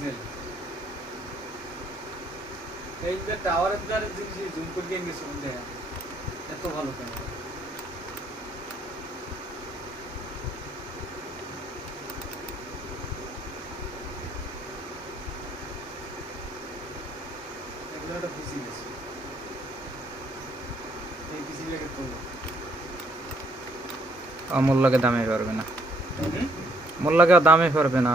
পিক্সেল এই যে টাওয়ারের দ্বারা জিনিস জুম করে দিয়ে গেছে দেখেন এত ভালো ক্যামেরা এগুলোটা পিসি গেছে এই পিসি লাগে তো আমল লাগে দামে পারবে না মোর লাগে দামে পারবে না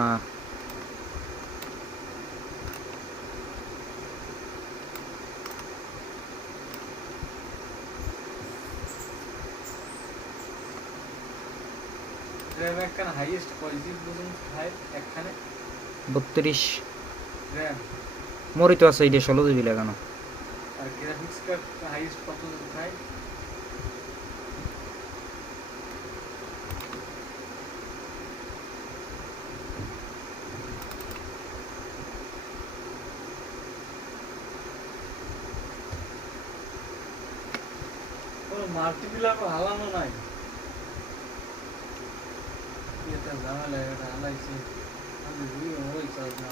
RAM একখানে হাইয়েস্ট পজিটিভ বুঝুন ভাই একখানে 32 RAM মোরই তো আছে এটা 16 জিবি লাগানো আর গ্রাফিক্স কার্ড হাইয়েস্ট কত ভাই কোনো মাল্টিপ্লায়ার হালানো নাই এটা ঝামেলা এটা হালাইছে আমি ঘুরে ওই চার্জ না